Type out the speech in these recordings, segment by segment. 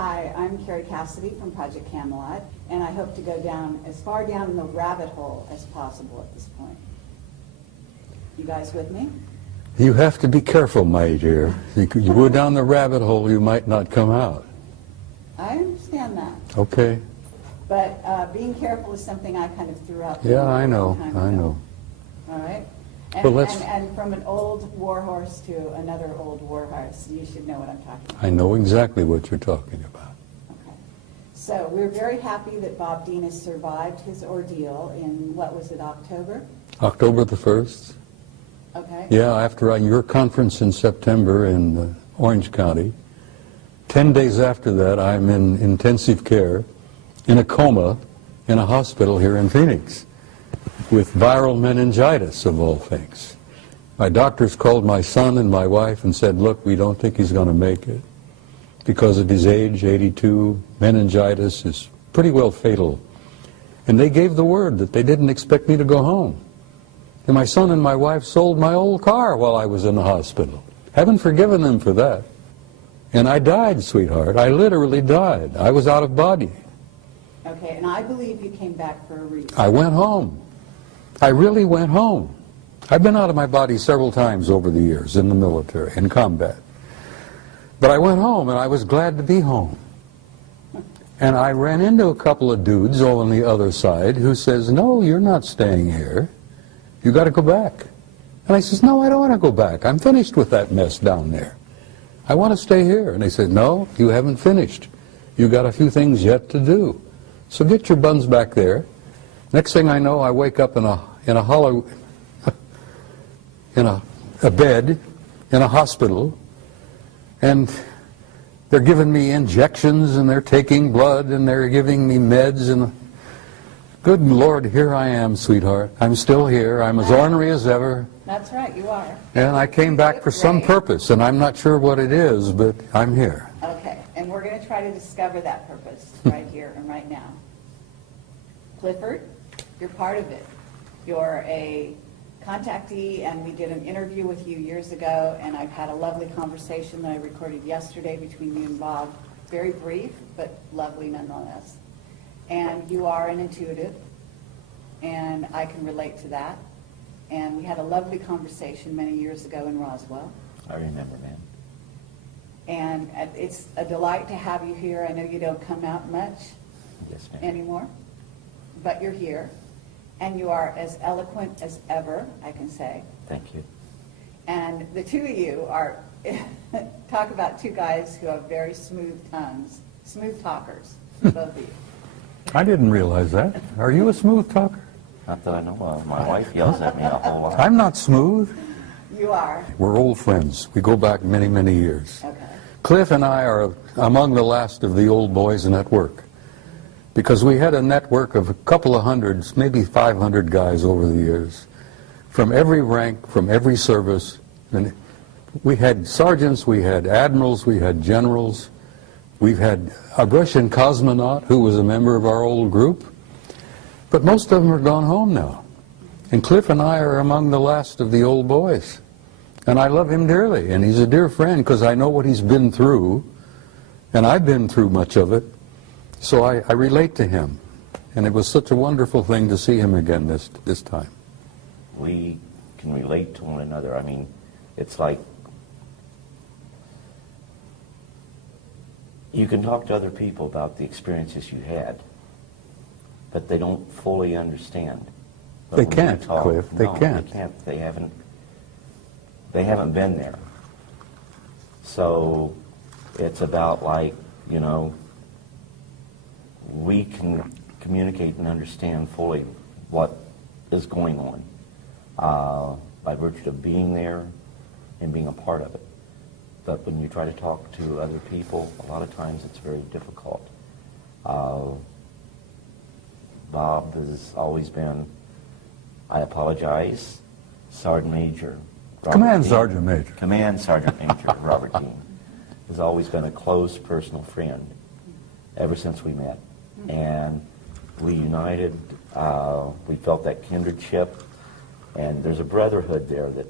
Hi, I'm Carrie Cassidy from Project Camelot, and I hope to go down as far down the rabbit hole as possible at this point. You guys with me? You have to be careful, my dear. You go down the rabbit hole, you might not come out. I understand that. Okay. But being careful is something I kind of threw out there. Yeah, I know. I know. All right? And from an old war horse to another old war horse, you should know what I'm talking about. I know exactly what you're talking about. Okay. So we're very happy that Bob Dean has survived his ordeal in, what was it, October? October the 1st. Okay. Yeah, after your conference in September in Orange County. 10 days after that, I'm in intensive care, in a coma, in a hospital here in Phoenix, with viral meningitis, of all things. My doctors called my son and my wife and said, look, we don't think he's going to make it. Because of his age, 82, meningitis is pretty well fatal. And they gave the word that they didn't expect me to go home. And my son and my wife sold my old car while I was in the hospital. Haven't forgiven them for that. And I died, sweetheart. I literally died. I was out of body. Okay, and I believe you came back for a reason. I went home. I really went home. I've been out of my body several times over the years in the military, in combat. But I went home, and I was glad to be home. And I ran into a couple of dudes on the other side who says, no, you're not staying here. You got to go back. And I says, no, I don't want to go back. I'm finished with that mess down there. I want to stay here. And they said, no, you haven't finished. You got a few things yet to do. So get your buns back there. Next thing I know, I wake up in a hollow, in a bed, in a hospital, and they're giving me injections, and they're taking blood, and they're giving me meds, and good Lord, here I am, sweetheart. I'm still here. I'm as ornery as ever. That's right, you are. And I came back for some purpose, and I'm not sure what it is, but I'm here. Okay, and we're going to try to discover that purpose right here and right now. Clifford, you're part of it. You're a contactee, and we did an interview with you years ago, and I've had a lovely conversation that I recorded yesterday between you and Bob. Very brief, but lovely nonetheless. And you are an intuitive, and I can relate to that. And we had a lovely conversation many years ago in Roswell. I remember, ma'am. And it's a delight to have you here. I know you don't come out much Yes, ma'am. anymore, but you're here. And you are as eloquent as ever, I can say. Thank you. And the two of you are, talk about two guys who have very smooth tongues, smooth talkers, both of you. I didn't realize that. Are you a smooth talker? Not that I know of. My wife yells at me a whole lot. I'm not smooth. You are. We're old friends. We go back many, many years. Okay. Cliff and I are among the last of the old boys network, because we had a network of a couple of hundreds, maybe 500 guys over the years, from every rank, from every service. And we had sergeants, we had admirals, we had generals. We've had a Russian cosmonaut who was a member of our old group. But most of them are gone home now. And Cliff and I are among the last of the old boys. And I love him dearly, and he's a dear friend because I know what he's been through, and I've been through much of it. So I relate to him. And it was such a wonderful thing to see him again this time. We can relate to one another. I mean, it's like you can talk to other people about the experiences you had, but they don't fully understand. But They when can't, you talk, Cliff. They no, can't. They can't. They haven't been there. So it's about, like, you know, we can communicate and understand fully what is going on by virtue of being there and being a part of it. But when you try to talk to other people, a lot of times it's very difficult. Bob has always been, I apologize, Sergeant Major Robert Command Dean. Sergeant Major. Command Sergeant Major Robert Dean has always been a close personal friend ever since we met. And we united, we felt that kindredship, and there's a brotherhood there that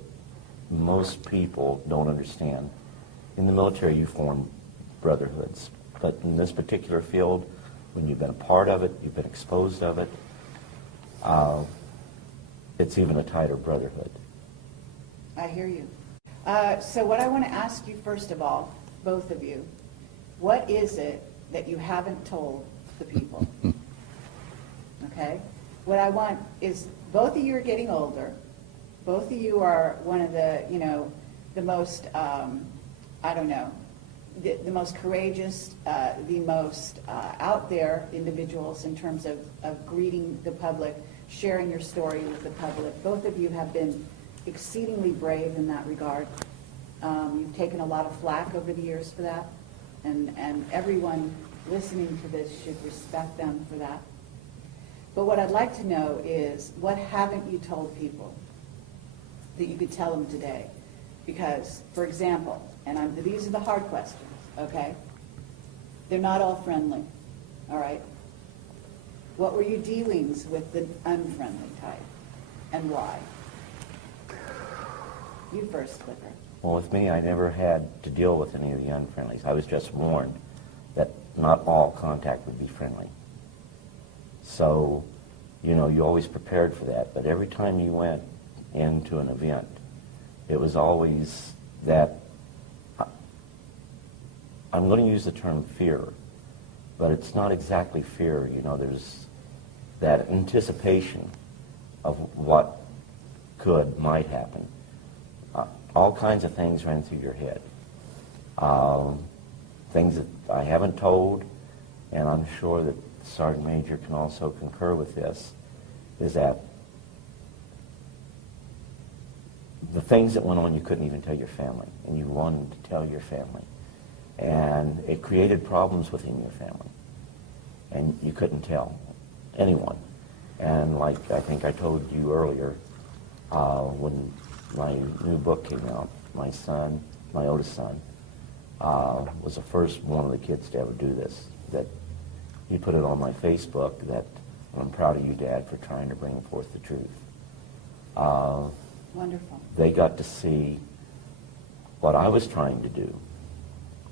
most people don't understand. In the military, you form brotherhoods. But in this particular field, when you've been a part of it, you've been exposed of it, it's even a tighter brotherhood. I hear you. So what I want to ask you, first of all, both of you, what is it that you haven't told the people? Okay? What I want is, both of you are getting older. Both of you are one of the, the most, the most courageous, the most out there individuals in terms of greeting the public, sharing your story with the public. Both of you have been exceedingly brave in that regard. You've taken a lot of flack over the years for that, and everyone listening to this should respect them for that. But what I'd like to know is, what haven't you told people that you could tell them today? Because, for example, and these are the hard questions, okay? They're not all friendly, all right? What were your dealings with the unfriendly type, and why? You first, Clifford. Well, with me, I never had to deal with any of the unfriendlies. I was just warned that not all contact would be friendly. So, you always prepared for that. But every time you went into an event, it was always that, I'm going to use the term fear, but it's not exactly fear. There's that anticipation of what might happen. All kinds of things ran through your head. Things that I haven't told, and I'm sure that Sergeant Major can also concur with this, is that the things that went on you couldn't even tell your family, and you wanted to tell your family. And it created problems within your family, and you couldn't tell anyone. And like I think I told you earlier, when my new book came out, my son, my oldest son, was the first one of the kids to ever do this. That he put it on my Facebook that I'm proud of you, Dad, for trying to bring forth the truth. Wonderful. They got to see what I was trying to do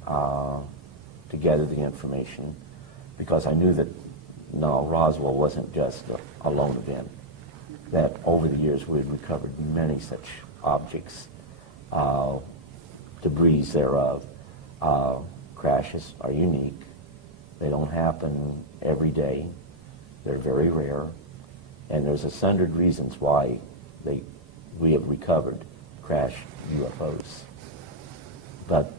to gather the information, because I knew that Roswell wasn't just a lone event. That over the years we had recovered many such objects, debris thereof. Crashes are unique. They don't happen every day. They're very rare. And there's 100 reasons why we have recovered crash UFOs. But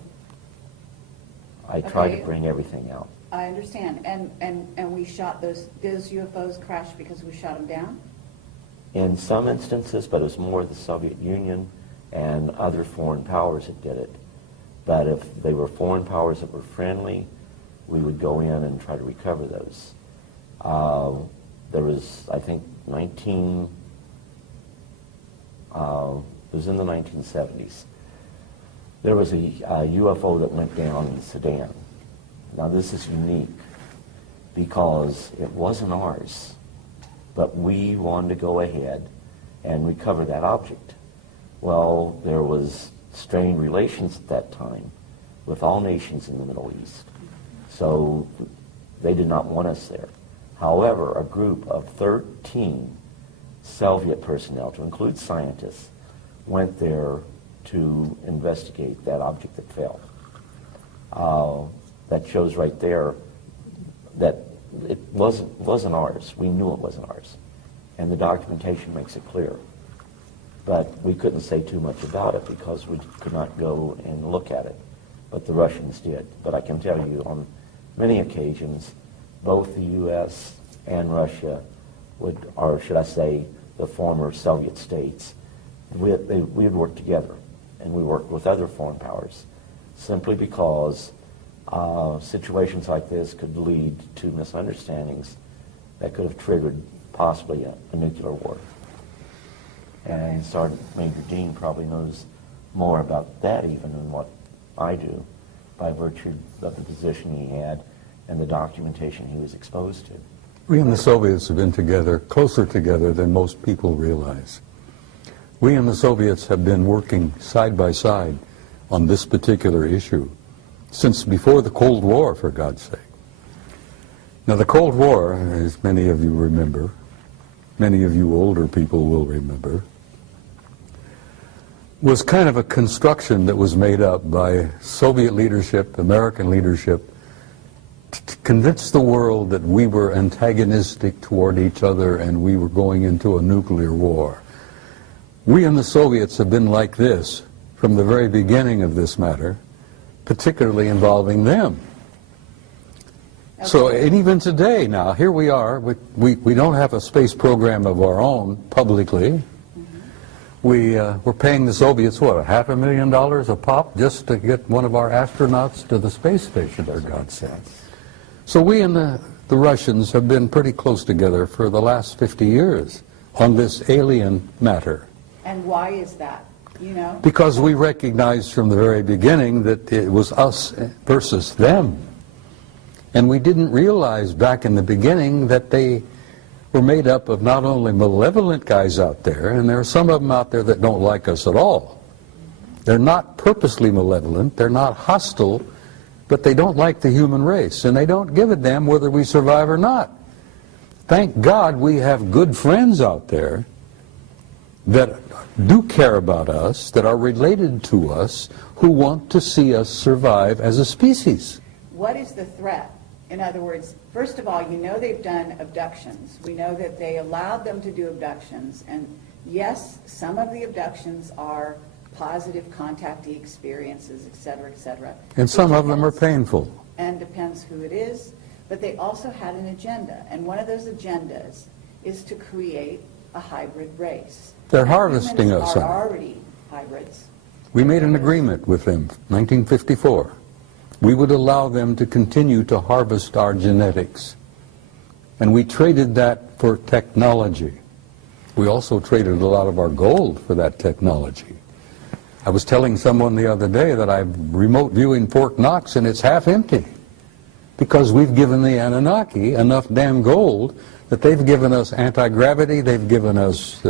I try to bring everything out. I understand. And we shot those UFOs crashed because we shot them down? In some instances, but it was more the Soviet Union and other foreign powers that did it. But if they were foreign powers that were friendly, we would go in and try to recover those. There was, I think, it was in the 1970s. There was a UFO that went down in Sudan. Now this is unique because it wasn't ours, but we wanted to go ahead and recover that object. Well, there was strained relations at that time with all nations in the Middle East, so they did not want us there. However, a group of 13 Soviet personnel, to include scientists, went there to investigate that object that fell. That shows right there that it wasn't ours. We knew it wasn't ours. And the documentation makes it clear. But we couldn't say too much about it because we could not go and look at it. But the Russians did. But I can tell you on many occasions, both the U.S. and Russia or should I say the former Soviet states, we would work together. And we worked with other foreign powers simply because situations like this could lead to misunderstandings that could have triggered possibly a nuclear war. And Sergeant Major Dean probably knows more about that even than what I do, by virtue of the position he had and the documentation he was exposed to. We and the Soviets have been together, closer together than most people realize. We and the Soviets have been working side by side on this particular issue since before the Cold War, for God's sake. Now, the Cold War, as many of you remember, many of you older people will remember, was kind of a construction that was made up by Soviet leadership, American leadership, to convince the world that we were antagonistic toward each other and we were going into a nuclear war. We and the Soviets have been like this from the very beginning of this matter, particularly involving them. Okay. So, and even today now, here we are, we don't have a space program of our own publicly. We're paying the Soviets, what, $500,000 a pop just to get one of our astronauts to the space station, for God's sake. So we and the Russians have been pretty close together for the last 50 years on this alien matter. And why is that? You know? Because we recognized from the very beginning that it was us versus them. And we didn't realize back in the beginning that they were made up of not only malevolent guys out there, and there are some of them out there that don't like us at all. They're not purposely malevolent, they're not hostile, but they don't like the human race, and they don't give a damn whether we survive or not. Thank God we have good friends out there that do care about us, that are related to us, who want to see us survive as a species. What is the threat? In other words, first of all, you know they've done abductions. We know that they allowed them to do abductions, and yes, some of the abductions are positive contactee experiences, et cetera, and some of them are painful. And depends who it is, but they also had an agenda, and one of those agendas is to create a hybrid race. They're harvesting us. Humans are already hybrids. We made an agreement with them, 1954. We would allow them to continue to harvest our genetics. And we traded that for technology. We also traded a lot of our gold for that technology. I was telling someone the other day that I'm remote viewing Fort Knox and it's half empty because we've given the Anunnaki enough damn gold that they've given us anti-gravity, they've given us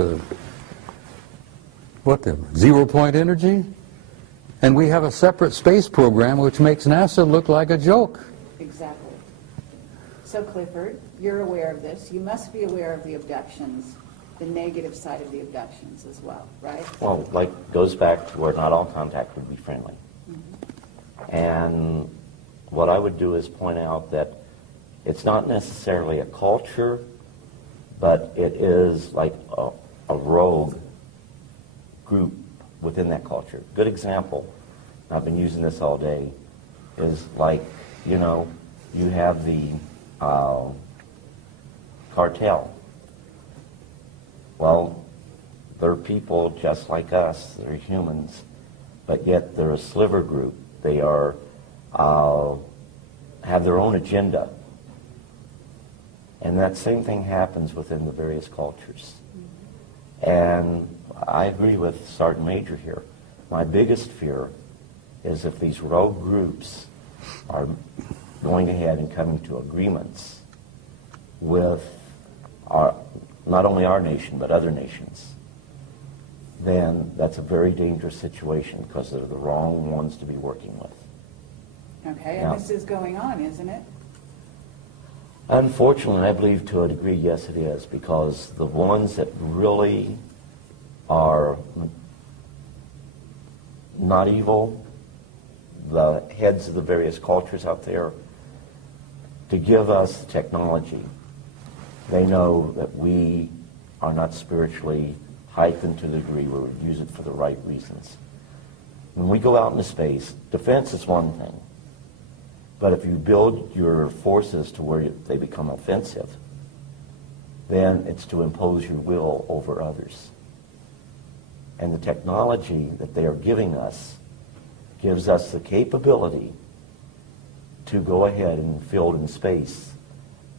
zero-point energy, and we have a separate space program which makes NASA look like a joke. Exactly. So Clifford, you're aware of this. You must be aware of the abductions, the negative side of the abductions as well, right? Well, like, goes back to where not all contact would be friendly. Mm-hmm. And what I would do is point out that it's not necessarily a culture, but it is like a rogue group within that culture. Good example, I've been using this all day, is like, you know, you have the cartel. Well, they're people just like us, they're humans, but yet they're a sliver group. They are have their own agenda. And that same thing happens within the various cultures. And I agree with Sergeant Major here. My biggest fear is if these rogue groups are going ahead and coming to agreements with not only our nation, but other nations, then that's a very dangerous situation because they're the wrong ones to be working with. Okay, Now, and this is going on, isn't it? Unfortunately, I believe to a degree, yes, it is, because the ones that really are not evil, the heads of the various cultures out there, to give us technology, they know that we are not spiritually heightened to the degree where we use it for the right reasons. When we go out into space, defense is one thing. But if you build your forces to where they become offensive, then it's to impose your will over others. And the technology that they are giving us gives us the capability to go ahead and field in space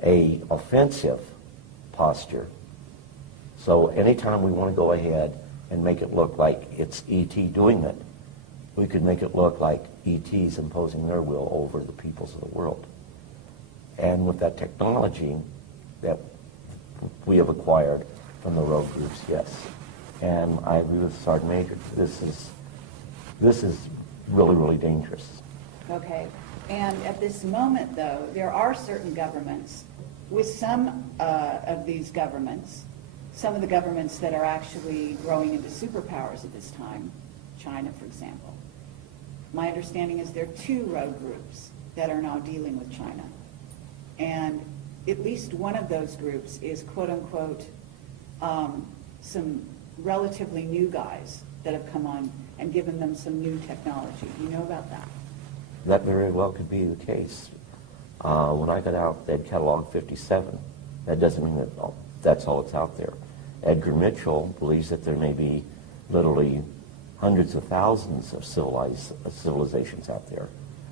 a offensive posture. So anytime we want to go ahead and make it look like it's E.T. doing it, we could make it look like E.T.'s imposing their will over the peoples of the world. And with that technology that we have acquired from the rogue groups, yes. And I agree with Sergeant Major. This is really, really dangerous. Okay, and at this moment, though, there are certain governments, with some of these governments, some of the governments that are actually growing into superpowers at this time, China, for example. My understanding is there are two rogue groups that are now dealing with China. And at least one of those groups is, quote unquote, some relatively new guys that have come on and given them some new technology. Do you know about that? That very well could be the case. When I got out, they had Catalog 57. That doesn't mean that that's all that's out there. Edgar Mitchell believes that there may be literally hundreds of thousands of civilizations out there.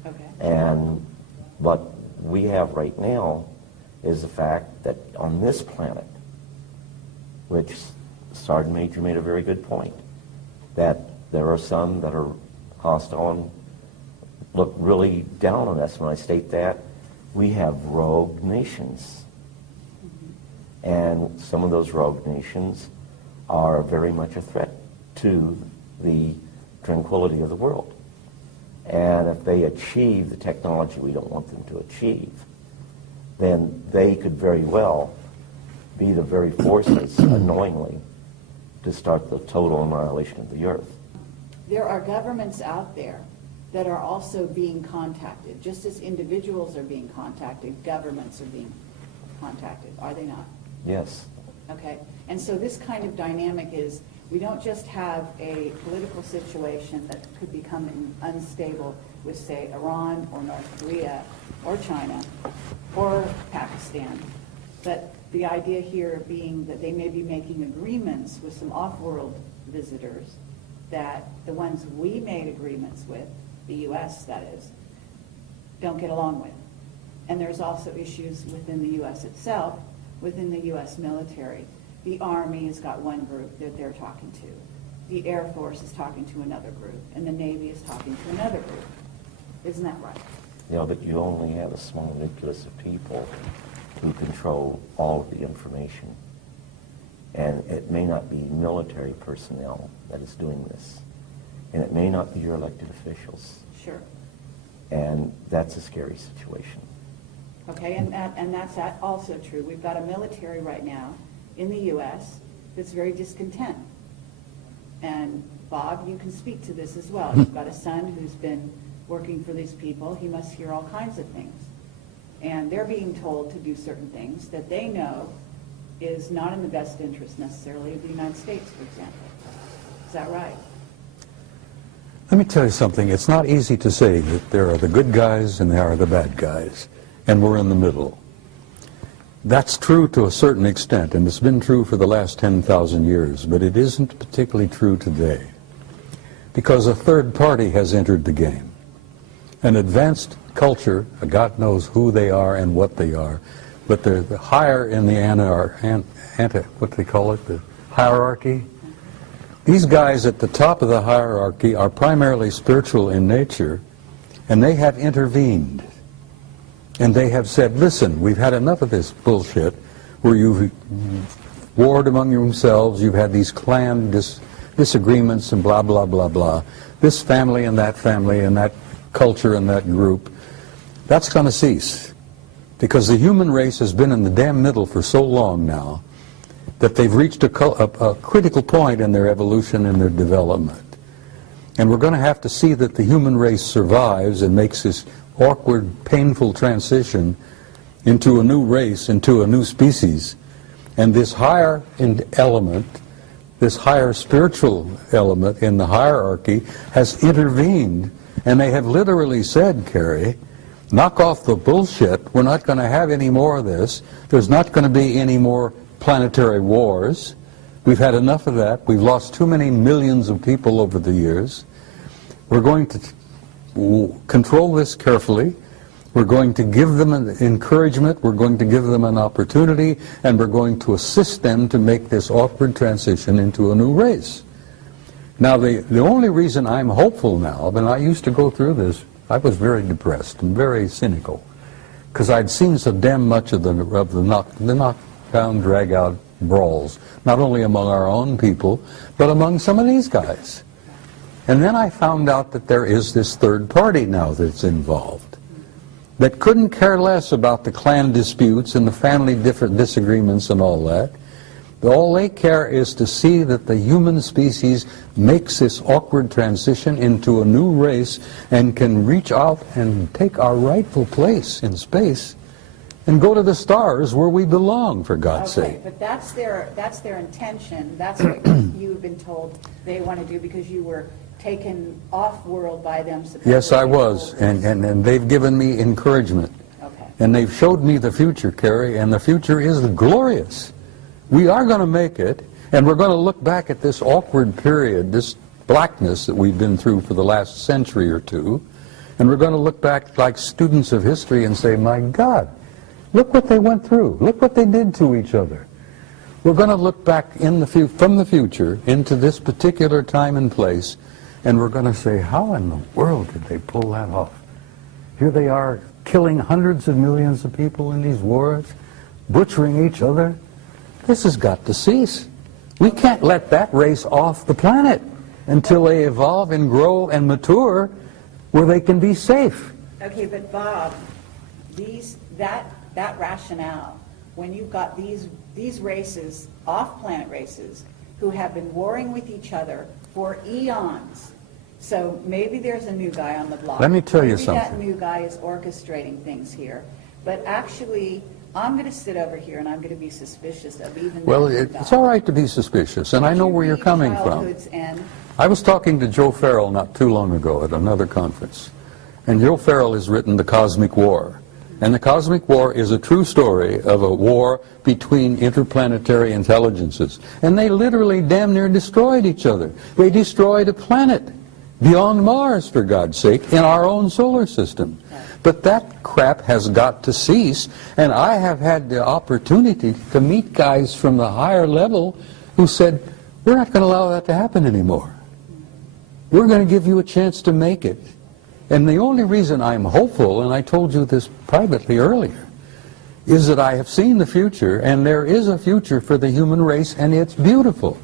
Okay. And what we have right now is the fact that on this planet, which Sergeant Major made a very good point, that there are some that are hostile and look really down on us. When I state that, we have rogue nations. And some of those rogue nations are very much a threat to the tranquility of the world. And if they achieve the technology we don't want them to achieve, then they could very well be the very forces, unknowingly, to start the total annihilation of the earth. There are governments out there that are also being contacted. Just as individuals are being contacted, governments are being contacted, are they not? Yes. Okay, and so this kind of dynamic is, we don't just have a political situation that could become unstable with, say, Iran or North Korea or China or Pakistan, but the idea here being that they may be making agreements with some off-world visitors that the ones we made agreements with, the U.S. that is, don't get along with. And there's also issues within the U.S. itself, within the U.S. military. The Army has got one group that they're talking to. The Air Force is talking to another group. And the Navy is talking to another group. Isn't that right? Yeah, but you only have a small nucleus of people who control all of the information. And it may not be military personnel that is doing this. And it may not be your elected officials. Sure. And that's a scary situation. Okay, and that's also true. We've got a military right now in the U.S. that's very discontent. And Bob, you can speak to this as well. You've got a son who's been working for these people. He must hear all kinds of things. And they're being told to do certain things that they know is not in the best interest necessarily of the United States, for example. Is that right? Let me tell you something. It's not easy to say that there are the good guys and there are the bad guys, and we're in the middle. That's true to a certain extent, and it's been true for the last 10,000 years, but it isn't particularly true today, because a third party has entered the game. An advanced culture, God knows who they are and what they are, but they're higher in the what they call it, the hierarchy. These guys at the top of the hierarchy are primarily spiritual in nature, and they have intervened. And they have said, listen, we've had enough of this bullshit where you've warred among yourselves, you've had these clan disagreements and blah, blah, blah, blah. This family and that culture and that group, that's going to cease. Because the human race has been in the damn middle for so long now that they've reached a critical point in their evolution and their development. And we're going to have to see that the human race survives and makes this awkward, painful transition into a new race, into a new species. And this higher element, this higher spiritual element in the hierarchy has intervened, and they have literally said, Carrie, knock off the bullshit. We're not going to have any more of this. There's not going to be any more planetary wars. We've had enough of that. We've lost too many millions of people over the years. We're going to control this carefully. We're going to give them an encouragement. We're going to give them an opportunity, and we're going to assist them to make this awkward transition into a new race. Now, the only reason I'm hopeful now, and I used to go through this, I was very depressed and very cynical, because I'd seen so damn much of the knockdown, drag-out brawls, not only among our own people, but among some of these guys. And then I found out that there is this third party now that's involved, that couldn't care less about the clan disputes and the family disagreements and all that. All they care is to see that the human species makes this awkward transition into a new race and can reach out and take our rightful place in space and go to the stars where we belong, for God's Okay, sake. but that's their intention. That's what you've been told they want to do because you were taken off-world by them. Yes, I was, and they've given me encouragement. Okay. And they've showed me the future, Carrie, and the future is glorious. We are going to make it, and we're going to look back at this awkward period, this blackness that we've been through for the last century or two, and we're going to look back like students of history and say, my God, look what they went through. Look what they did to each other. We're going to look back from the future into this particular time and place, and we're going to say, how in the world did they pull that off? Here they are killing hundreds of millions of people in these wars, butchering each other. This has got to cease. We can't let that race off the planet until they evolve and grow and mature where they can be safe. Okay, but Bob, that rationale, when you've got these races, off-planet races, who have been warring with each other for eons. So maybe there's a new guy on the block. Let me tell you maybe something. That new guy is orchestrating things here. But actually, I'm going to sit over here and I'm going to be suspicious of even Well, that new guy. it's all right to be suspicious, and I know where you're coming from. Childhood's End. I was talking to Joe Farrell not too long ago at another conference, and Joe Farrell has written The Cosmic War. And The Cosmic War is a true story of a war between interplanetary intelligences. And they literally damn near destroyed each other. They destroyed a planet beyond Mars, for God's sake, in our own solar system. But that crap has got to cease, and I have had the opportunity to meet guys from the higher level who said, we're not going to allow that to happen anymore. We're going to give you a chance to make it. And the only reason I'm hopeful, and I told you this privately earlier, is that I have seen the future, and there is a future for the human race, and it's beautiful.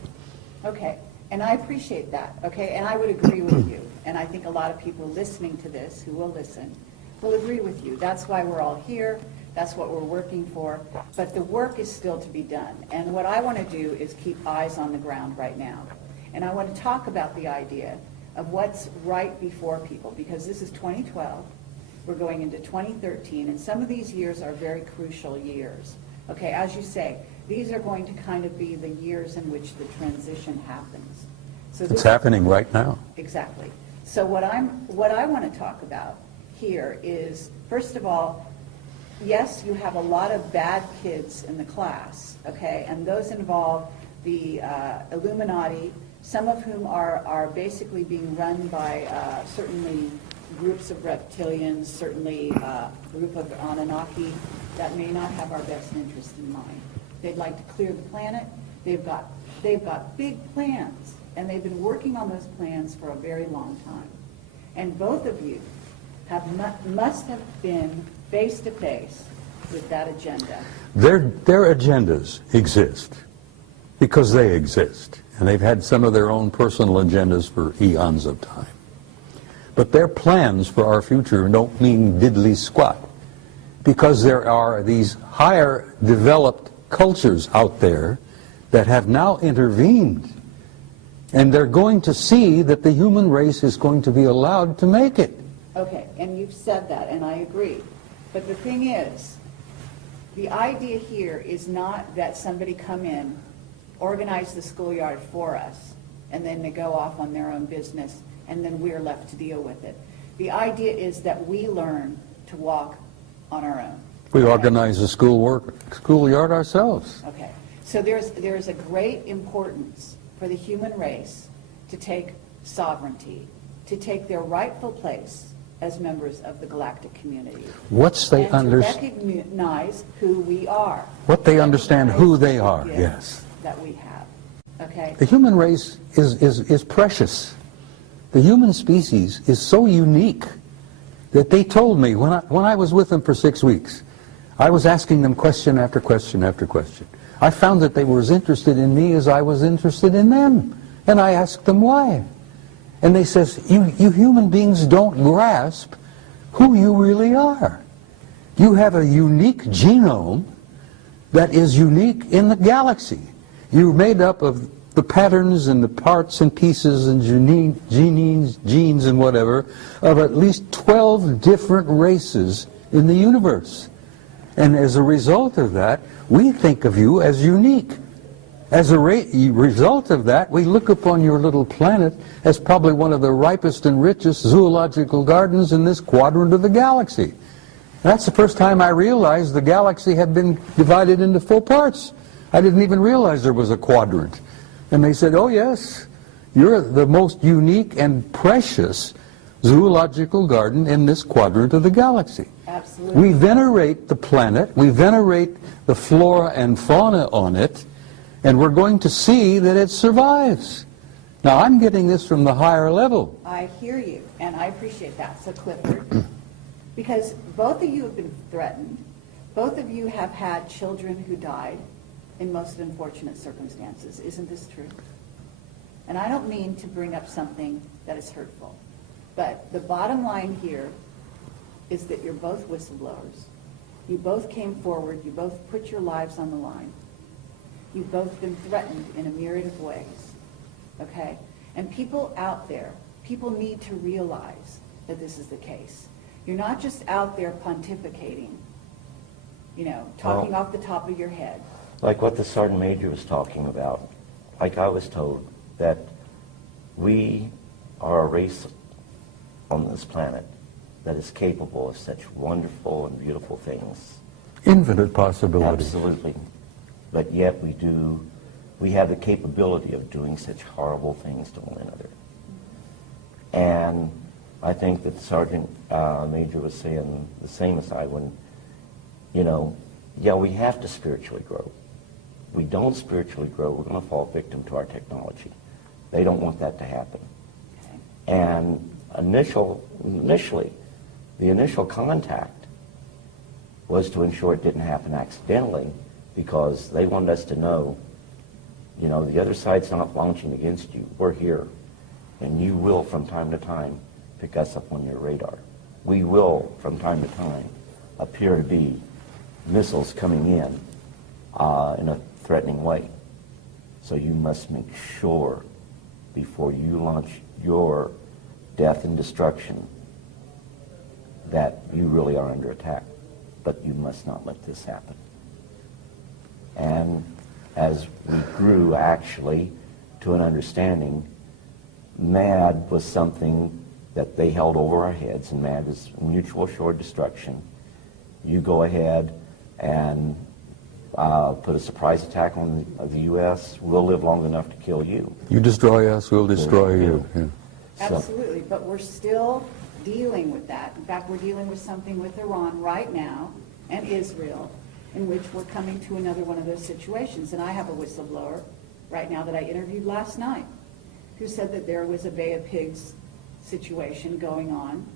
Okay, and I appreciate that, okay, and I would agree with you. And I think a lot of people listening to this, who will listen, will agree with you. That's why we're all here. That's what we're working for. But the work is still to be done. And what I want to do is keep eyes on the ground right now. And I want to talk about the idea of what's right before people, because this is 2012. We're going into 2013, and some of these years are very crucial years. Okay, as you say, these are going to kind of be the years in which the transition happens. So It's happening right now. Exactly. So what I want to talk about here is, first of all, yes, you have a lot of bad kids in the class, okay, and those involve the Illuminati, some of whom are basically being run by certainly groups of reptilians, certainly a group of Anunnaki that may not have our best interest in mind. They'd like to clear the planet. They've got big plans, and they've been working on those plans for a very long time. And both of you must have been face to face with that agenda. Their agendas exist because they exist, and they've had some of their own personal agendas for eons of time. But their plans for our future don't mean diddly squat, because there are these higher developed cultures out there that have now intervened, and they're going to see that the human race is going to be allowed to make it. Okay, and you've said that, and I agree. But the thing is, the idea here is not that somebody come in, organize the schoolyard for us, and then they go off on their own business, and then we're left to deal with it. The idea is that we learn to walk on our own. We organize the schoolyard ourselves. Okay, so there's a great importance for the human race to take sovereignty, to take their rightful place as members of the galactic community. Once they and to recognize who we are. What they understand who they are, Gifts yes. that we have. Okay? The human race is precious. The human species is so unique that they told me when I was with them for 6 weeks, I was asking them question after question after question. I found that they were as interested in me as I was interested in them. And I asked them why. And they says, you human beings don't grasp who you really are. You have a unique genome that is unique in the galaxy. You're made up of the patterns and the parts and pieces and genes and whatever of at least 12 different races in the universe. And as a result of that, we think of you as unique. As a result of that, we look upon your little planet as probably one of the ripest and richest zoological gardens in this quadrant of the galaxy. That's the first time I realized the galaxy had been divided into 4 parts. I didn't even realize there was a quadrant. And they said, oh yes, you're the most unique and precious zoological garden in this quadrant of the galaxy. Absolutely. We venerate the planet, we venerate the flora and fauna on it, and we're going to see that it survives. Now, I'm getting this from the higher level. I hear you, and I appreciate that. So, Clifford, because both of you have been threatened, both of you have had children who died in most unfortunate circumstances. Isn't this true? And I don't mean to bring up something that is hurtful, but the bottom line here is that you're both whistleblowers. You both came forward. You both put your lives on the line. You've both been threatened in a myriad of ways, okay? And people out there, people need to realize that this is the case. You're not just out there pontificating, you know, talking off the top of your head. Like what the Sergeant Major was talking about, like I was told, that we are a race on this planet that is capable of such wonderful and beautiful things. Infinite possibilities. Absolutely. But yet we have the capability of doing such horrible things to one another. And I think that Sergeant Major was saying the same as I when, you know, yeah, we have to spiritually grow. We don't spiritually grow, we're going to fall victim to our technology. They don't want that to happen. Okay. And initially, the initial contact was to ensure it didn't happen accidentally, because they wanted us to know, you know, the other side's not launching against you. We're here. And you will, from time to time, pick us up on your radar. We will, from time to time, appear to be missiles coming in a threatening way. So you must make sure, before you launch your death and destruction, that you really are under attack. But you must not let this happen. And as we grew, actually, to an understanding, MAD was something that they held over our heads, and MAD is mutual assured destruction. You go ahead and put a surprise attack on the U.S., we'll live long enough to kill you. You destroy us, we'll destroy you. Yeah. Absolutely, but we're still dealing with that. In fact, we're dealing with something with Iran right now, and Israel, in which we're coming to another one of those situations. And I have a whistleblower right now that I interviewed last night who said that there was a Bay of Pigs situation going on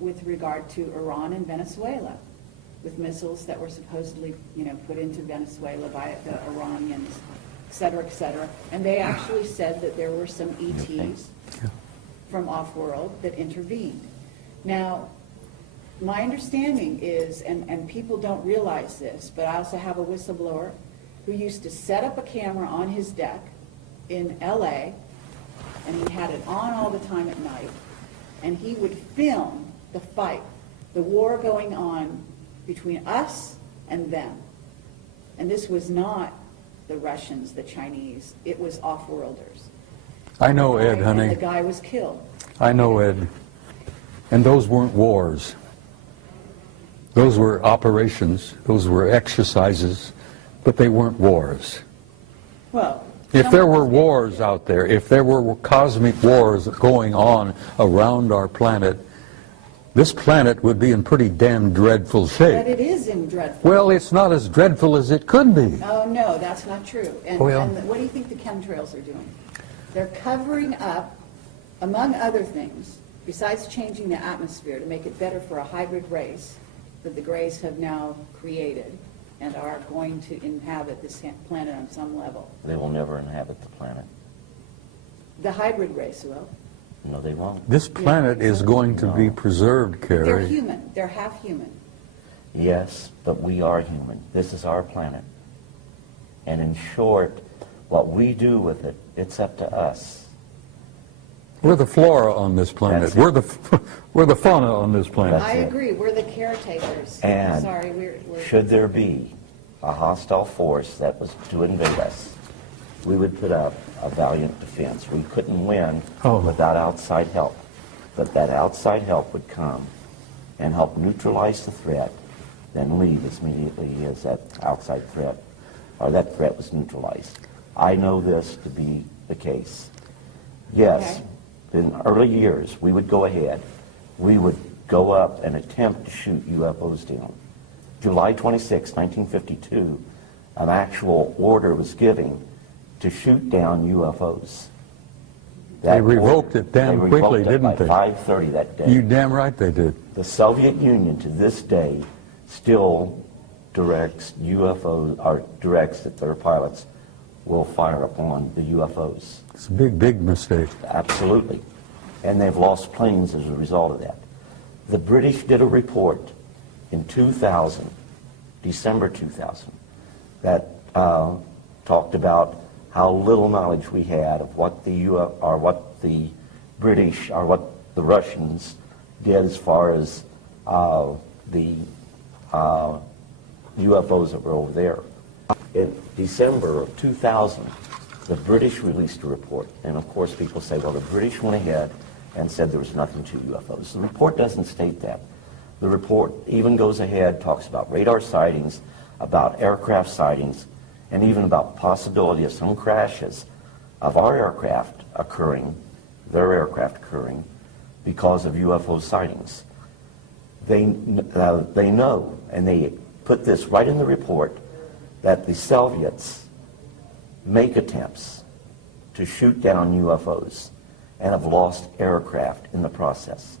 with regard to Iran and Venezuela, with missiles that were supposedly, you know, put into Venezuela by the Iranians, et cetera, and they actually said that there were some ETs from off-world that intervened. Now, my understanding is, and people don't realize this, but I also have a whistleblower who used to set up a camera on his deck in LA, and he had it on all the time at night, and he would film the fight, the war going on between us and them. And this was not the Russians, the Chinese, it was off-worlders. I know, Ed, honey. And the guy was killed. I know, Ed. And those weren't wars. Those were operations, those were exercises, but they weren't wars. Well, if there were wars out there, if there were cosmic wars going on around our planet, this planet would be in pretty damn dreadful shape. but it is in dreadful. Well, it's not as dreadful as it could be. Oh, no, that's not true. And, Well- and what do you think the chemtrails are doing? They're covering up, among other things, besides changing the atmosphere to make it better for a hybrid race that the Greys have now created and are going to inhabit this planet on some level. They will never inhabit the planet. The hybrid race will. No, they won't. This planet is going to be preserved, They're Carrie. human, they're half human. Yes, but we are human. This is our planet. And in short, what we do with it, it's up to us. We're the flora on this planet. That's it. We're the fauna on this planet. That's I it. agree, we're the caretakers. And Sorry, we're... should there be a hostile force that was to invade us, we would put up a valiant defense. We couldn't win without outside help. But that outside help would come and help neutralize the threat, then leave as immediately as that outside threat, or that threat was neutralized. I know this to be the case. Yes, in early years, we would go ahead. We would go up and attempt to shoot UFOs down. July 26, 1952, an actual order was given to shoot down UFOs. They revoked it damn quickly, didn't they? By 5:30 that day. You damn right they did. The Soviet Union to this day still directs UFOs, or directs that their pilots will fire upon the UFOs. It's a big, big mistake. Absolutely. And they've lost planes as a result of that. The British did a report in 2000, December 2000, that talked about how little knowledge we had of what the British or what the Russians did as far as the UFOs that were over there. In December of 2000, the British released a report, and of course people say, well, the British went ahead and said there was nothing to UFOs. The report doesn't state that. The report even goes ahead, talks about radar sightings, about aircraft sightings, and even about possibility of some crashes of our aircraft occurring, their aircraft occurring, because of UFO sightings. They know, and they put this right in the report, that the Soviets make attempts to shoot down UFOs and have lost aircraft in the process.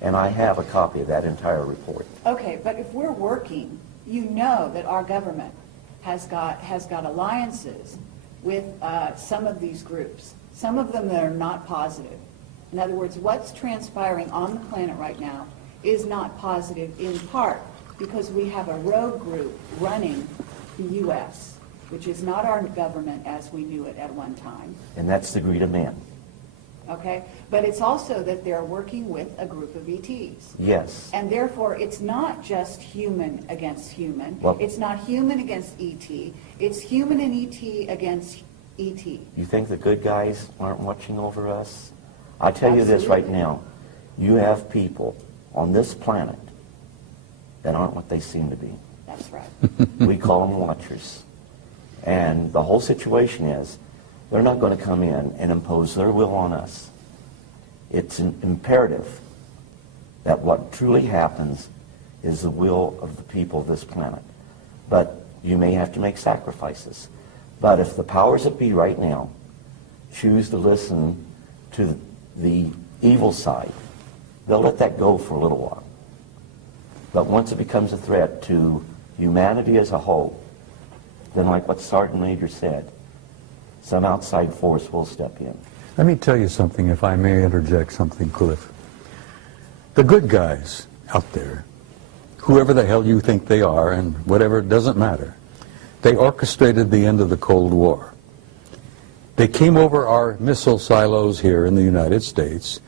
And I have a copy of that entire report. Okay, but if we're working, you know that our government has got alliances with some of these groups, some of them that are not positive. In other words, what's transpiring on the planet right now is not positive, in part because we have a rogue group running the U.S., which is not our government as we knew it at one time. And that's the greed of man. Okay? But it's also that they're working with a group of ETs. Yes. And therefore, it's not just human against human. Well, it's not human against ET. It's human and ET against ET. you think the good guys aren't watching over us? I tell you this right now. You have people on this planet that aren't what they seem to be. That's right. We call them watchers. And the whole situation is, they're not going to come in and impose their will on us. It's imperative that what truly happens is the will of the people of this planet. But you may have to make sacrifices. But if the powers that be right now choose to listen to the evil side, they'll let that go for a little while. But once it becomes a threat to humanity as a whole, then like what Sergeant Major said, some outside force will step in. Let me tell you something, if I may interject something, Cliff. The good guys out there, whoever the hell you think they are, and whatever, it doesn't matter, they orchestrated the end of the Cold War. They came over our missile silos here in the United States.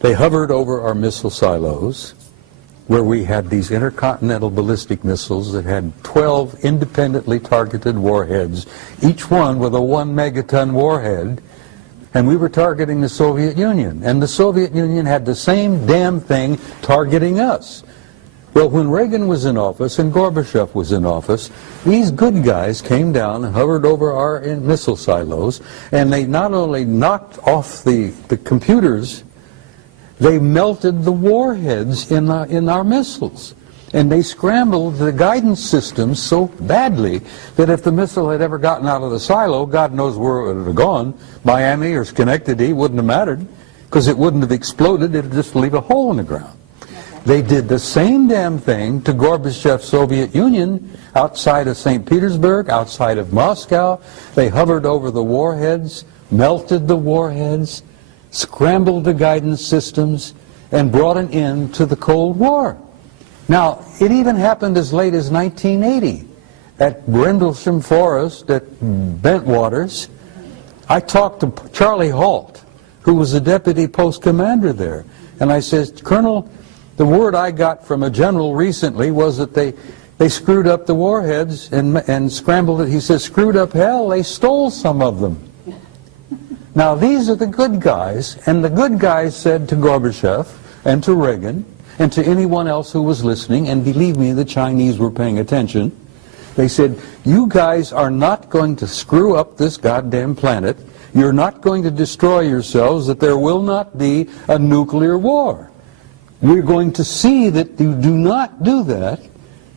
They hovered over our missile silos, where we had these intercontinental ballistic missiles that had 12 independently targeted warheads, each one with a 1 megaton warhead, and we were targeting the Soviet Union. And the Soviet Union had the same damn thing targeting us. Well, when Reagan was in office and Gorbachev was in office, these good guys came down and hovered over our missile silos, and they not only knocked off the computers, they melted the warheads in our missiles. And they scrambled the guidance systems so badly that if the missile had ever gotten out of the silo, God knows where it would have gone. Miami or Schenectady wouldn't have mattered, because it wouldn't have exploded. It would just leave a hole in the ground. They did the same damn thing to Gorbachev's Soviet Union outside of St. Petersburg, outside of Moscow. They hovered over the warheads, melted the warheads, scrambled the guidance systems, and brought an end to the Cold War. Now, it even happened as late as 1980 at Brindlesham Forest at Bentwaters. I talked to Charlie Halt, who was the deputy post commander there, and I said, Colonel, the word I got from a general recently was that they screwed up the warheads and scrambled it. He says, screwed up hell, they stole some of them. Now, these are the good guys, and the good guys said to Gorbachev and to Reagan and to anyone else who was listening, and believe me, the Chinese were paying attention, they said, you guys are not going to screw up this goddamn planet. You're not going to destroy yourselves, that there will not be a nuclear war. We're going to see that you do not do that.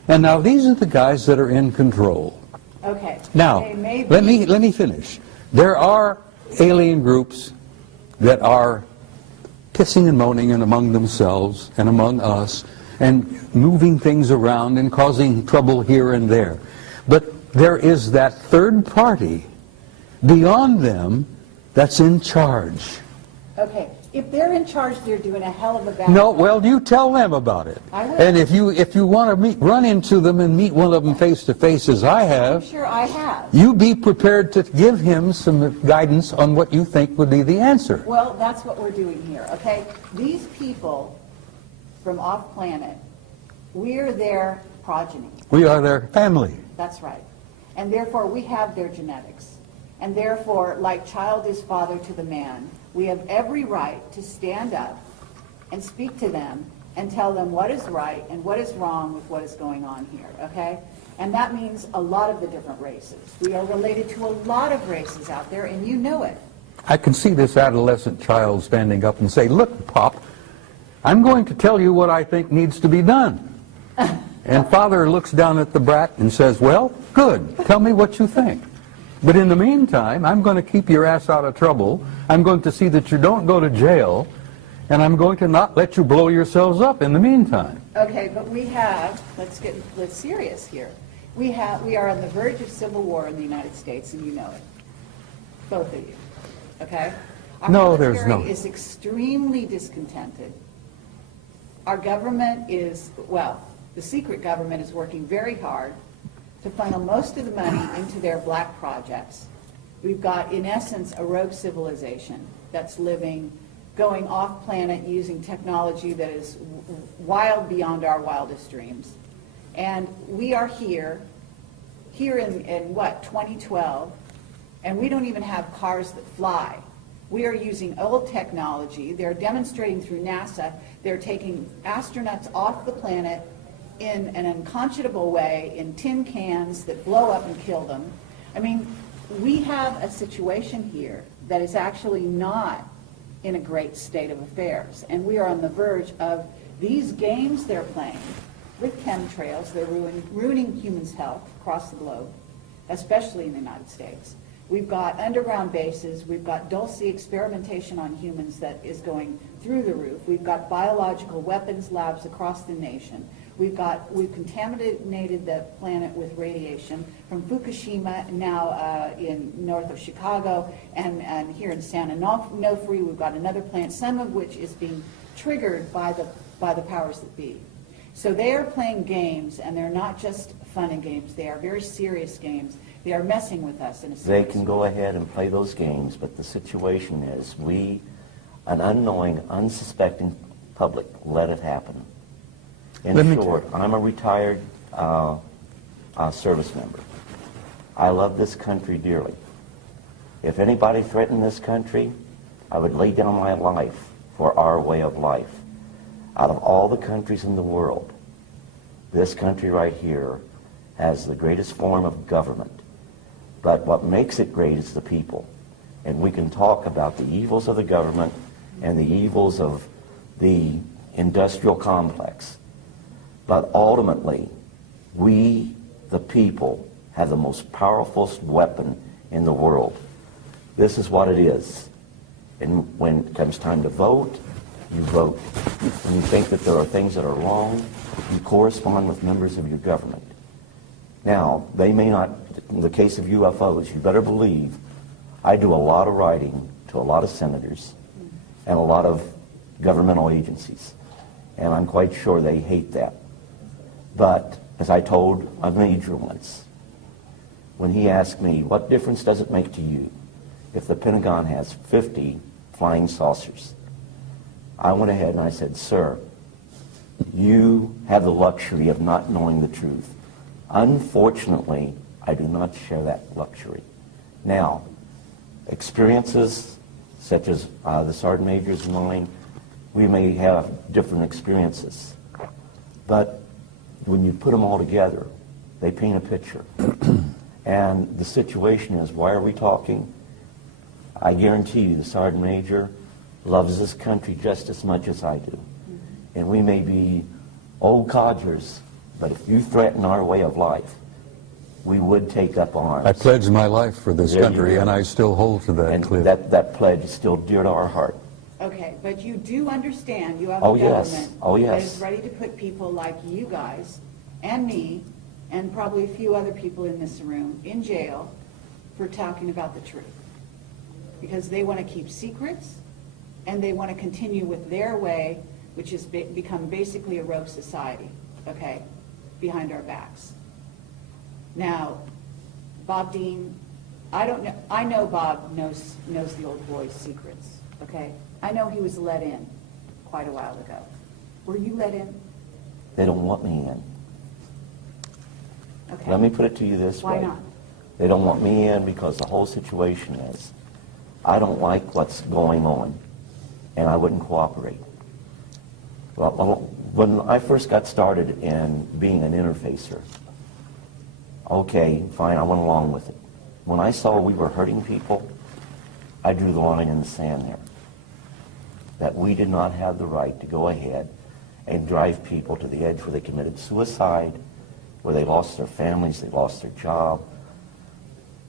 And now these are the guys that are in control. Okay. Now, let me finish. There are alien groups that are pissing and moaning and among themselves and among us and moving things around and causing trouble here and there. But there is that third party beyond them that's in charge. Okay. If they're in charge, they're doing a hell of a bad No, job. well, you tell them about it. I will. And if you want to run into them and meet one of them face to face, as I have, I'm sure I have. you be prepared to give him some guidance on what you think would be the answer. Well, that's what we're doing here, okay? These people from off-planet, we're their progeny. We are their family. That's right. And therefore, we have their genetics. And therefore, like child is father to the man, we have every right to stand up and speak to them and tell them what is right and what is wrong with what is going on here, okay? And that means a lot of the different races. We are related to a lot of races out there, and you know it. I can see this adolescent child standing up and say, look, Pop, I'm going to tell you what I think needs to be done. And father looks down at the brat and says, well, good, tell me what you think. But in the meantime, I'm going to keep your ass out of trouble. I'm going to see that you don't go to jail, and I'm going to not let you blow yourselves up in the meantime. Okay, but we have, let's serious here. We are on the verge of civil war in the United States, and you know it. Both of you, okay? Our No, there's military no. is extremely discontented. Our government is, well, the secret government is working very hard to funnel most of the money into their black projects. We've got, in essence, a rogue civilization that's living, going off-planet using technology that is wild beyond our wildest dreams. And we are here in what, 2012, and we don't even have cars that fly. We are using old technology. They're demonstrating through NASA. They're taking astronauts off the planet in an unconscionable way, in tin cans that blow up and kill them. I mean, we have a situation here that is actually not in a great state of affairs. And we are on the verge of these games they're playing with chemtrails. They're ruining humans' health across the globe, especially in the United States. We've got underground bases. We've got dulce experimentation on humans that is going through the roof. We've got biological weapons labs across the nation. We've contaminated the planet with radiation from Fukushima, now in north of Chicago, and here in San Onofre, we've got another plant, some of which is being triggered by the powers that be. So they are playing games, and they're not just fun and games. They are very serious games. They are messing with us in a They sense. can go ahead and play those games, but the situation is we, an unknowing, unsuspecting public, let it happen. In short, I'm a retired service member. I love this country dearly. If anybody threatened this country, I would lay down my life for our way of life. Out of all the countries in the world, this country right here has the greatest form of government. But what makes it great is the people. And we can talk about the evils of the government and the evils of the industrial complex. But ultimately, we, the people, have the most powerful weapon in the world. This is what it is. And when it comes time to vote, you vote. When you think that there are things that are wrong, you correspond with members of your government. Now, they may not, in the case of UFOs, you better believe I do a lot of writing to a lot of senators and a lot of governmental agencies. And I'm quite sure they hate that. But as I told a major once, when he asked me, what difference does it make to you if the Pentagon has 50 flying saucers? I went ahead and I said, sir, you have the luxury of not knowing the truth. Unfortunately, I do not share that luxury. Now, experiences such as the Sergeant Major's and mine, we may have different experiences. But when you put them all together, they paint a picture. And the situation is, why are we talking? I guarantee you the Sergeant Major loves this country just as much as I do. And we may be old codgers, but if you threaten our way of life, we would take up arms. I pledged my life for this country, and I still hold to that, and Cliff. that pledge is still dear to our heart. Okay, but you do understand you have Oh, a yes. government Oh, that yes. is ready to put people like you guys and me and probably a few other people in this room in jail for talking about the truth. Because they want to keep secrets and they want to continue with their way, which has become basically a rogue society, okay, behind our backs. Now, Bob Dean, I don't know. I know Bob knows the old boy's secrets. Okay, I know he was let in quite a while ago. Were you let in? They don't want me in. Okay. Let me put it to you this way. Why not? They don't want me in because the whole situation is, I don't like what's going on, and I wouldn't cooperate. Well, when I first got started in being an interfacer, okay, fine, I went along with it. When I saw we were hurting people, I drew the line in the sand there. That we did not have the right to go ahead and drive people to the edge where they committed suicide, where they lost their families, they lost their job.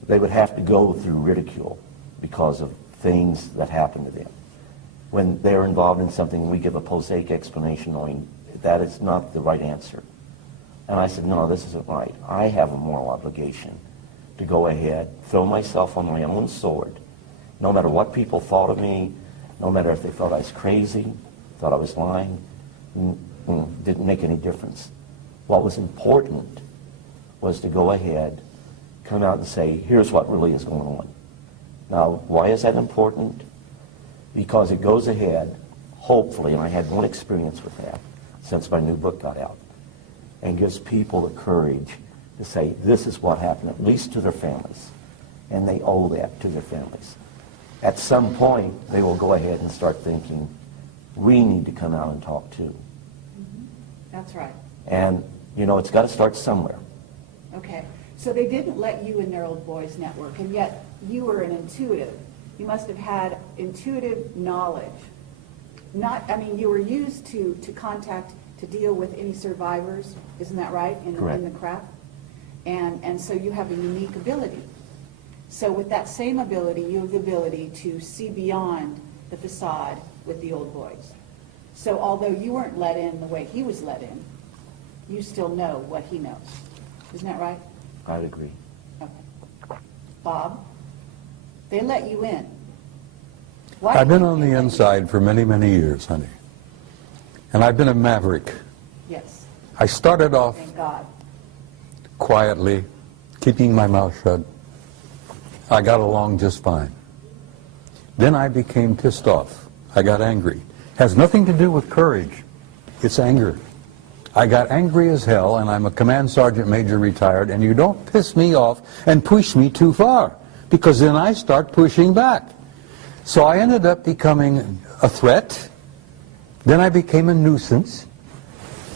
They would have to go through ridicule because of things that happened to them. When they're involved in something, we give a prosaic explanation knowing that it's not the right answer. And I said, no, this isn't right. I have a moral obligation to go ahead, throw myself on my own sword, no matter what people thought of me, no matter if they thought I was crazy, thought I was lying, didn't make any difference. What was important was to go ahead, come out and say, here's what really is going on. Now, why is that important? Because it goes ahead, hopefully, and I had one experience with that since my new book got out, and gives people the courage to say, this is what happened, at least to their families. And they owe that to their families. At some point, they will go ahead and start thinking, we need to come out and talk too. Mm-hmm. That's right. And, you know, it's got to start somewhere. Okay. So they didn't let you in their old boys network, and yet you were an intuitive. You must have had intuitive knowledge. You were used to contact, to deal with any survivors, isn't that right, in the craft? And so you have a unique ability. So with that same ability, you have the ability to see beyond the facade with the old boys. So although you weren't let in the way he was let in, you still know what he knows. Isn't that right? I'd agree. Okay. Bob, they let you in. Why I've been did on they the let you inside for many, many years, honey. And I've been a maverick. in? Yes. I started off Thank God. quietly, keeping my mouth shut. I got along just fine. Then I became pissed off. I got angry. Has nothing to do with courage. It's anger. I got angry as hell, and I'm a command sergeant major retired, and you don't piss me off and push me too far, because then I start pushing back. So I ended up becoming a threat. Then I became a nuisance.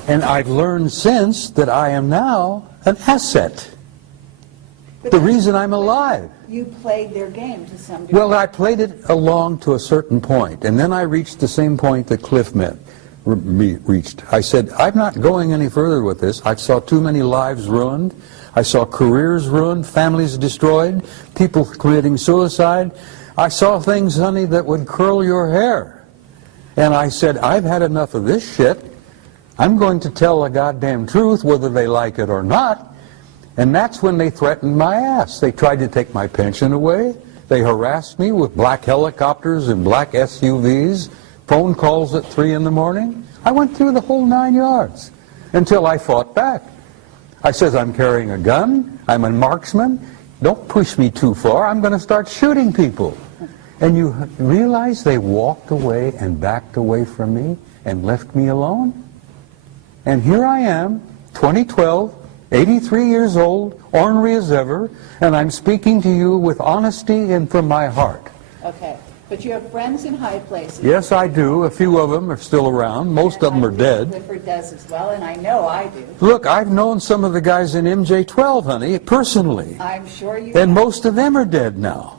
And I've learned since that I am now an asset. But The reason I'm alive. You played their game to some degree. Well, I played it along to a certain point, and then I reached the same point that Cliff reached. I said, I'm not going any further with this. I saw too many lives ruined. I saw careers ruined, families destroyed, people committing suicide. I saw things, honey, that would curl your hair. And I said, I've had enough of this shit. I'm going to tell the goddamn truth, whether they like it or not. And that's when they threatened my ass. They tried to take my pension away. They harassed me with black helicopters and black SUVs, phone calls at 3 in the morning. I went through the whole 9 yards until I fought back. I says, I'm carrying a gun, I'm a marksman, don't push me too far, I'm going to start shooting people. And you realize they walked away and backed away from me and left me alone? And here I am, 2012, 83 years old, ornery as ever, and I'm speaking to you with honesty and from my heart. Okay, but you have friends in high places. Yes, I do. A few of them are still around. Most of them are dead. Clifford does as well, and I know I do. Look, I've known some of the guys in MJ-12, honey, personally. I'm sure you And have. most of them are dead now.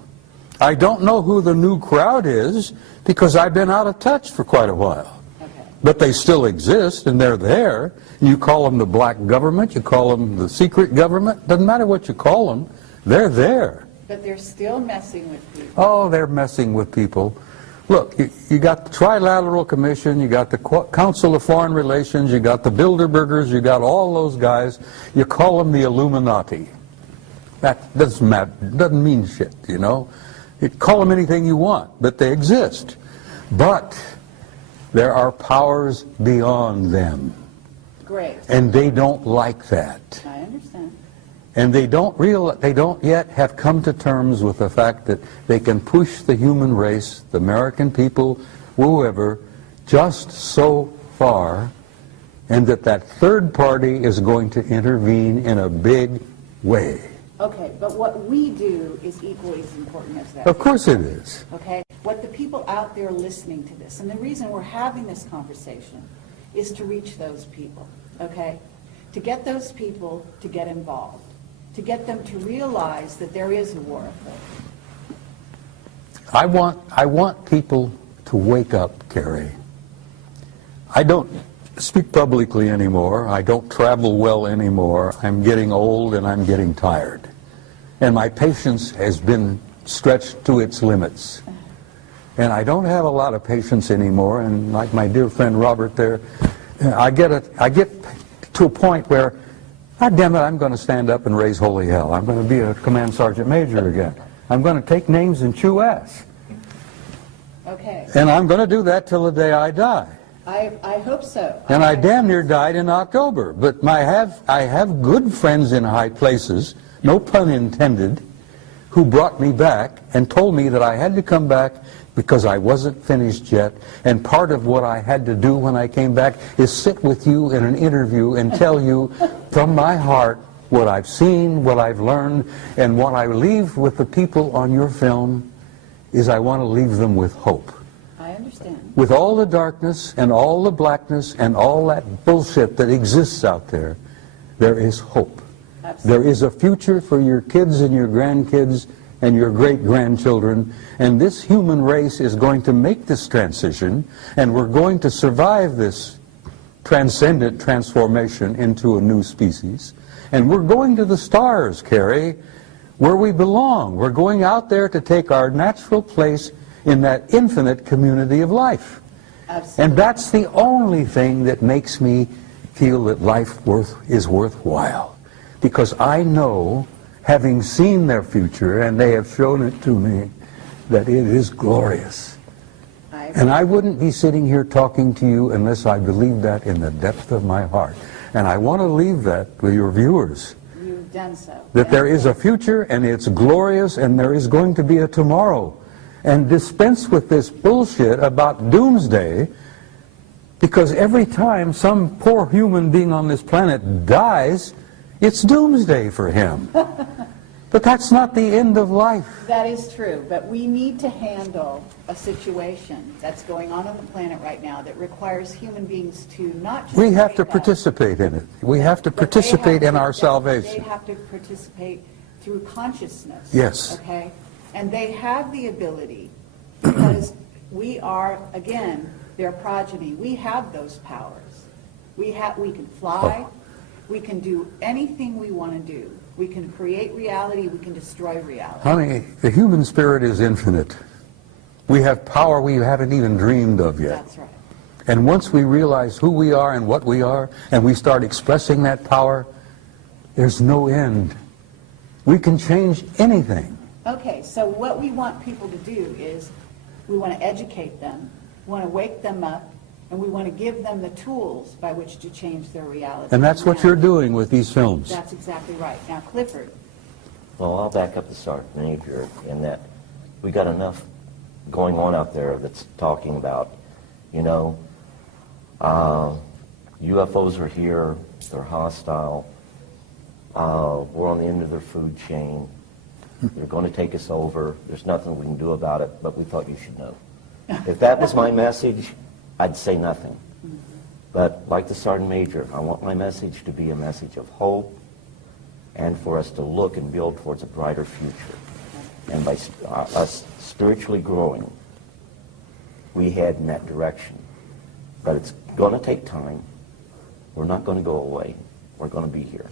I don't know who the new crowd is because I've been out of touch for quite a while. Okay. But they still exist, and they're there. You call them the black government, you call them the secret government, doesn't matter what you call them, they're there. But they're still messing with people. Oh, they're messing with people. Look, you got the Trilateral Commission, you got the Council of Foreign Relations, you got the Bilderbergers, you got all those guys. You call them the Illuminati. That doesn't matter, doesn't mean shit, you know. You call them anything you want, but they exist. But there are powers beyond them. Great. And they don't like that. I understand. And they don't yet have come to terms with the fact that they can push the human race, the American people, whoever, just so far, and that third party is going to intervene in a big way. Okay, but what we do is equally as important as that. Of course it is. Okay? What the people out there listening to this, and the reason we're having this conversation is to reach those people, okay? To get those people to get involved, to get them to realize that there is a war afoot. I want people to wake up, Carrie. I don't speak publicly anymore. I don't travel well anymore. I'm getting old and I'm getting tired. And my patience has been stretched to its limits. And I don't have a lot of patience anymore. And like my dear friend Robert there, I get to a point where, God damn it, I'm going to stand up and raise holy hell. I'm going to be a command sergeant major again. I'm going to take names and chew ass. Okay. And I'm going to do that till the day I die. I hope so. And I damn near died in October. But I have good friends in high places, no pun intended, who brought me back and told me that I had to come back because I wasn't finished yet. And part of what I had to do when I came back is sit with you in an interview and tell you from my heart what I've seen, what I've learned, and what I leave with the people on your film is I want to leave them with hope. I understand. With all the darkness and all the blackness and all that bullshit that exists out there, there is hope. Absolutely. There is a future for your kids and your grandkids and your great-grandchildren, and this human race is going to make this transition, and we're going to survive this transcendent transformation into a new species. And we're going to the stars, Carrie, where we belong. We're going out there to take our natural place in that infinite community of life. Absolutely. And that's the only thing that makes me feel that life is worthwhile. Because I know, having seen their future, and they have shown it to me, that it is glorious. And I wouldn't be sitting here talking to you unless I believed that in the depth of my heart. And I want to leave that with your viewers. You've done so. That there is a future, and it's glorious, and there is going to be a tomorrow. And dispense with this bullshit about doomsday, because every time some poor human being on this planet dies, it's doomsday for him. But that's not the end of life. That is true, but we need to handle a situation that's going on the planet right now that requires human beings to not just We have to wake up, participate in it. We have to but they participate have in to- our They salvation. have to participate through consciousness. Yes. Okay? And they have the ability, because we are, again, their progeny. We have those powers. We can fly. We can do anything we want to do. We can create reality. We can destroy reality. Honey, the human spirit is infinite. We have power we haven't even dreamed of yet. That's right. And once we realize who we are and what we are, and we start expressing that power, there's no end. We can change anything. Okay, so what we want people to do is, we want to educate them, we want to wake them up, and we want to give them the tools by which to change their reality. And that's what you're doing with these films. That's exactly right. Now, Clifford. Well, I'll back up the Sergeant Major in that we got enough going on out there that's talking about, you know, UFOs are here, they're hostile, we're on the end of their food chain, they're going to take us over, there's nothing we can do about it, but we thought you should know. If that was my message, I'd say nothing. But like the Sergeant Major, I want my message to be a message of hope and for us to look and build towards a brighter future. And by us spiritually growing, we head in that direction. But it's going to take time. We're not going to go away. We're going to be here.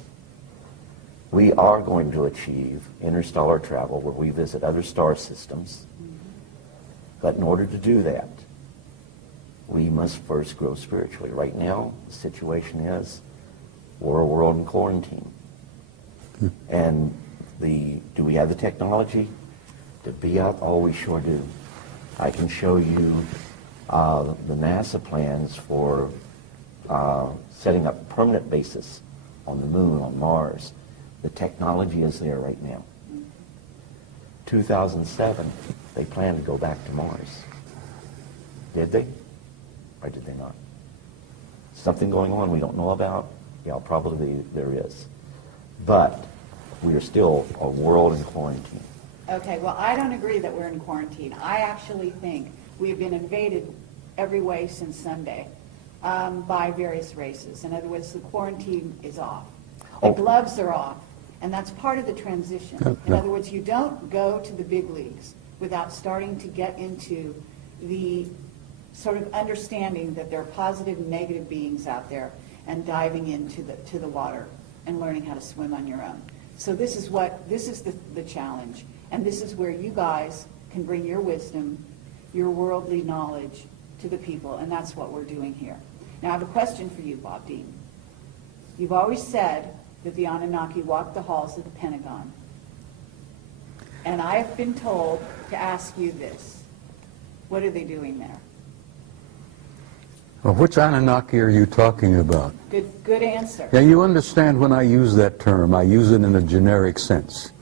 We are going to achieve interstellar travel where we visit other star systems. But in order to do that, we must first grow spiritually. Right now, the situation is we're a world in quarantine. And do we have the technology to be out? Oh, we sure do. I can show you the NASA plans for setting up permanent bases on the moon, on Mars. The technology is there right now. 2007, they planned to go back to Mars. Did they? Or did they not? Something going on we don't know about? Yeah, probably there is. But we are still a world in quarantine. Okay, well, I don't agree that we're in quarantine. I actually think we've been invaded every way since Sunday by various races. In other words, the quarantine is off. The gloves are off, and that's part of the transition. In other words, you don't go to the big leagues without starting to get into the sort of understanding that there are positive and negative beings out there and diving into the water and learning how to swim on your own. So this is the challenge, and this is where you guys can bring your wisdom, your worldly knowledge to the people, and that's what we're doing here. Now I have a question for you, Bob Dean. You've always said that the Anunnaki walked the halls of the Pentagon, and I have been told to ask you this. What are they doing there? Well, which Anunnaki are you talking about? Good answer. Yeah, you understand when I use that term, I use it in a generic sense.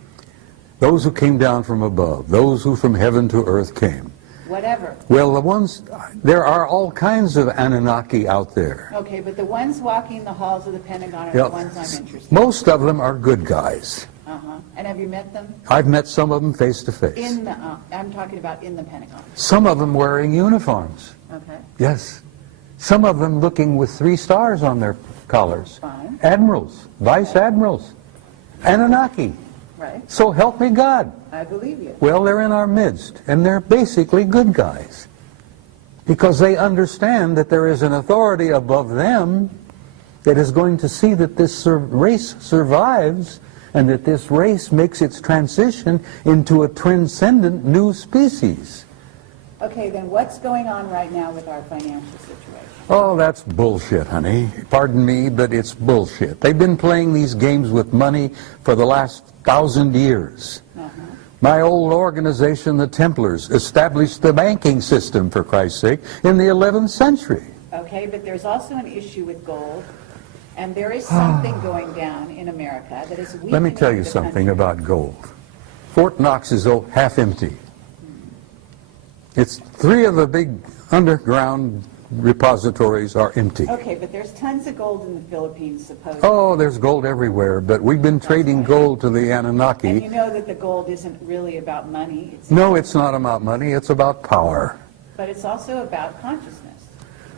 Those who came down from above, those who from heaven to earth came. Whatever. Well, there are all kinds of Anunnaki out there. Okay, but the ones walking the halls of the Pentagon are the ones I'm interested in. Most of them are good guys. And have you met them? I've met some of them face to face. I'm talking about in the Pentagon. Some of them wearing uniforms. Okay. Yes. Some of them looking with 3 stars on their collars. Fine. Admirals, vice admirals, Anunnaki. Right. So help me God. I believe you. Well, they're in our midst, and they're basically good guys. Because they understand that there is an authority above them that is going to see that this race survives and that this race makes its transition into a transcendent new species. Okay, then what's going on right now with our financial situation? Oh, that's bullshit, honey. Pardon me, but it's bullshit. They've been playing these games with money for the last 1,000 years. My old organization, the Templars, established the banking system, for Christ's sake, in the 11th century. Okay, but there's also an issue with gold, and there is something going down in America that is weakening. Let me tell you the something country. about gold. Fort Knox is half empty. It's 3 of the big underground repositories are empty. Okay, but there's tons of gold in the Philippines, supposedly. Oh, there's gold everywhere, but we've been trading gold to the Anunnaki. And you know that the gold isn't really about money. No, it's not about money, it's about power. But it's also about consciousness.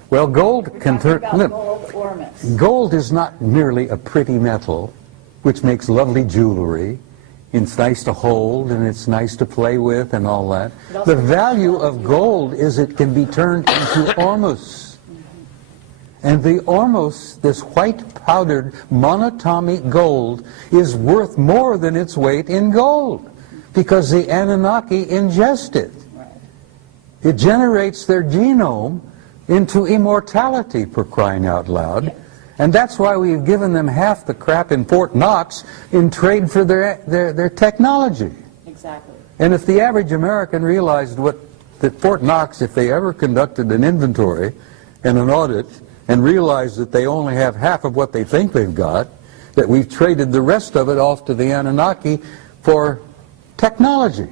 Well, gold We're can talking turn... about gold or miss. Gold is not merely a pretty metal, which makes lovely jewelry. It's nice to hold, and it's nice to play with, and all that. The value of gold is it can be turned into ormus. And the ormus, this white powdered monatomic gold, is worth more than its weight in gold, because the Anunnaki ingest it. It generates their genome into immortality, for crying out loud. And that's why we've given them half the crap in Fort Knox in trade for their technology. Exactly. And if the average American realized that Fort Knox, if they ever conducted an inventory and an audit and realized that they only have half of what they think they've got, that we've traded the rest of it off to the Anunnaki for technology.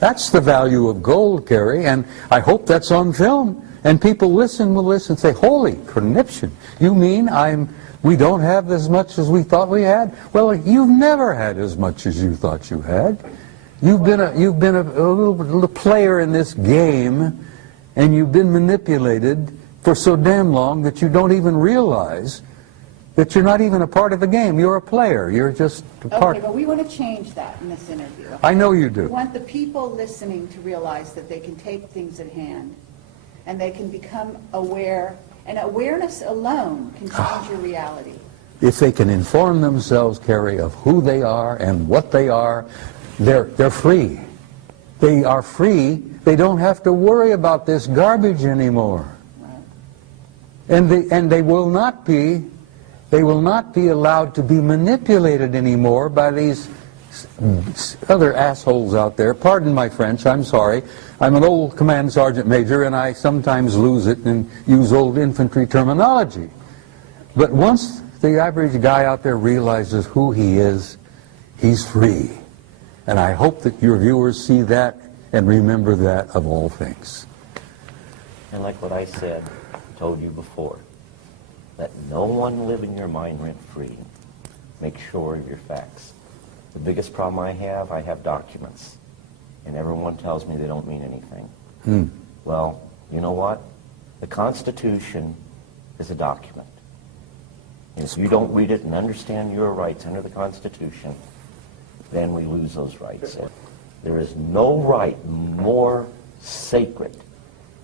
That's the value of gold, Carrie, and I hope that's on film. And people will listen and say, holy conniption, you mean we don't have as much as we thought we had? Well, you've never had as much as you thought you had. You've been a little player in this game, and you've been manipulated for so damn long that you don't even realize that you're not even a part of the game. You're a player. You're just a part. Okay, but we want to change that in this interview. I know you do. We want the people listening to realize that they can take things at hand and they can become aware, and awareness alone can change your reality. If they can inform themselves, Carrie, of who they are and what they are, they're free. They are free. They don't have to worry about this garbage anymore. Right. And they will not be allowed to be manipulated anymore by these other assholes out there. Pardon my French, I'm sorry. I'm an old command sergeant major, and I sometimes lose it and use old infantry terminology. But once the average guy out there realizes who he is, he's free. And I hope that your viewers see that and remember that of all things. And like what I said, told you before, let no one live in your mind rent-free. Make sure of your facts. The biggest problem I have documents. And everyone tells me they don't mean anything. Well, you know what? The Constitution is a document. And if you don't read it and understand your rights under the Constitution, then we lose those rights. There is no right more sacred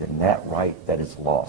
than that right that is lost.